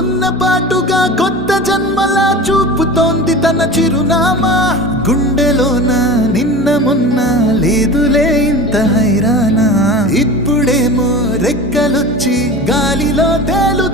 ఉన్న పాటుగా కొత్త జన్మలా చూపుతోంది తన చిరునామా. గుండెలోన నిన్న మొన్న లేదులే ఇంత హైరానా. ఇప్పుడేమో రెక్కలొచ్చి గాలిలో తేలు